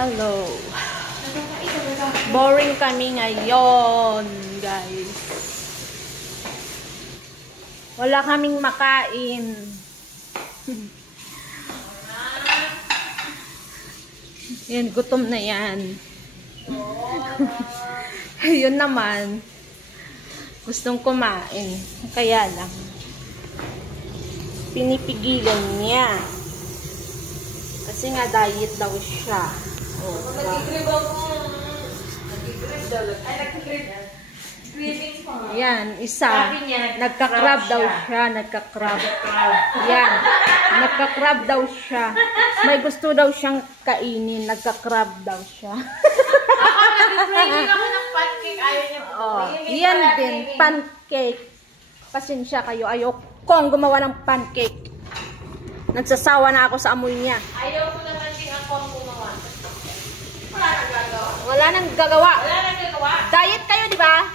Hello. Boring kami ngayon, guys. Wala kaming makain. Yan, gutom na yan. Yun naman. Gustong kumain. Kaya lang. Pinipigilan niya. Kasi nga diet daw siya. Oh, nag-grip ako. Nag-grip daw. Ay, nag-grip. Gripping pa nga. Yan, isa. Nagka-crab daw siya. Nagka-crab. Yan. Nagka-crab daw siya. May gusto daw siyang kainin. Nagka-crab daw siya. Ako, nag-craving ako ng pancake. Ayaw niya po. Oh, yan din. Pancake. Pasensya kayo. Ayoko ang gumawa ng pancake. Nagsasawa na ako sa amoy niya. Ayaw ko naman din ako ang gumawa. Wala nang gagawa. Wala nang gagawa. Wala nang gagawa. Diet kayo, di ba?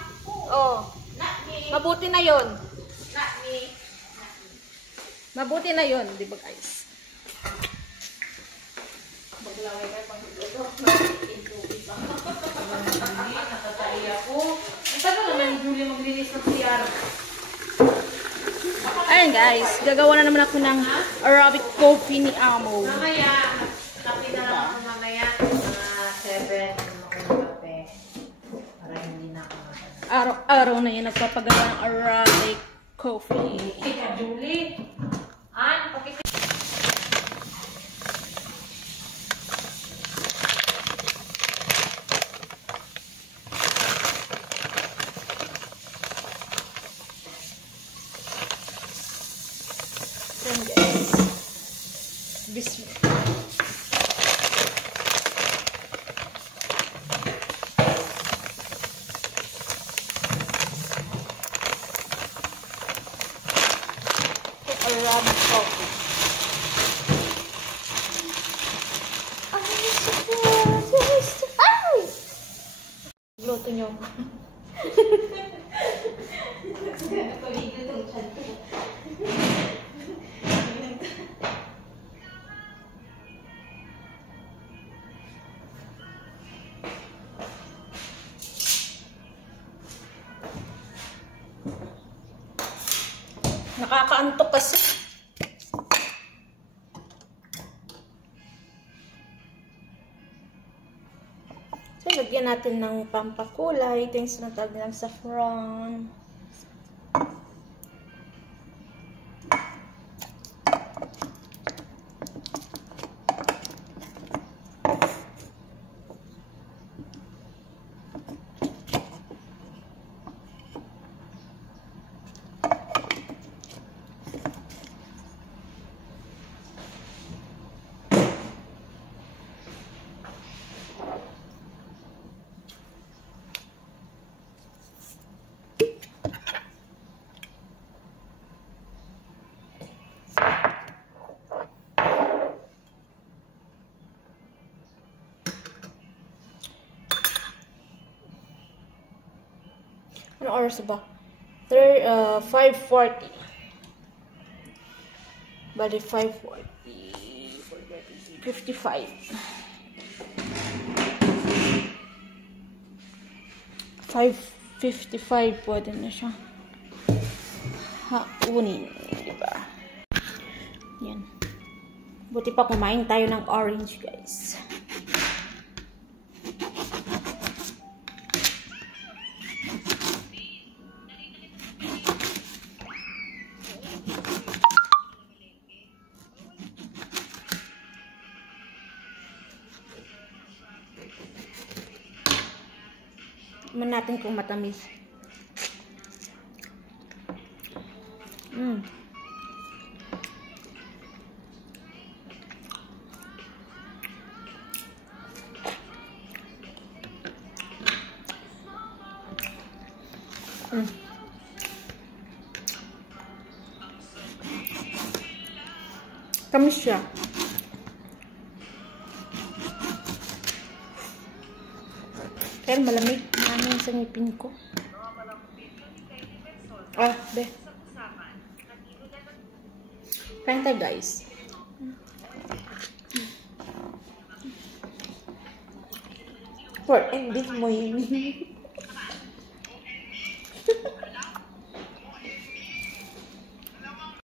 Oh. Not me. Mabuti na yon. Not me. Mabuti na yon, di ba guys? Maglaway kayo pang ito. Nakatay ako. Ang tagal naman ni Julie maglinis ng CR. Ayun guys, gagawa na naman ako ng Arabic coffee ni Amo. Mamaya, kape na lang ako mamaya. 7, ako ng kape. Para hindi na ako matanda. Araw-araw na yan nagpapagawa ng Arabic coffee. Ika, Julie. Pakita. Ayun guys. Bismillah. Arabic coffee. Ay! Luto nyo. Nakakaantok kasi. So, lagyan natin ng pampakulay. Ito yung sinatag nilang saffron. Ano oras ba? 5:40. Bali 5:40. 55. 5:55 pwede na siya. Haunin, diba? Yan. Buti pa kumain tayo ng orange, guys. Tignan natin kung matamis. Tamis siya. Kaya malamig. Malamig sa ngipin ko. Be. Kain tayo guys. For ending mo yun.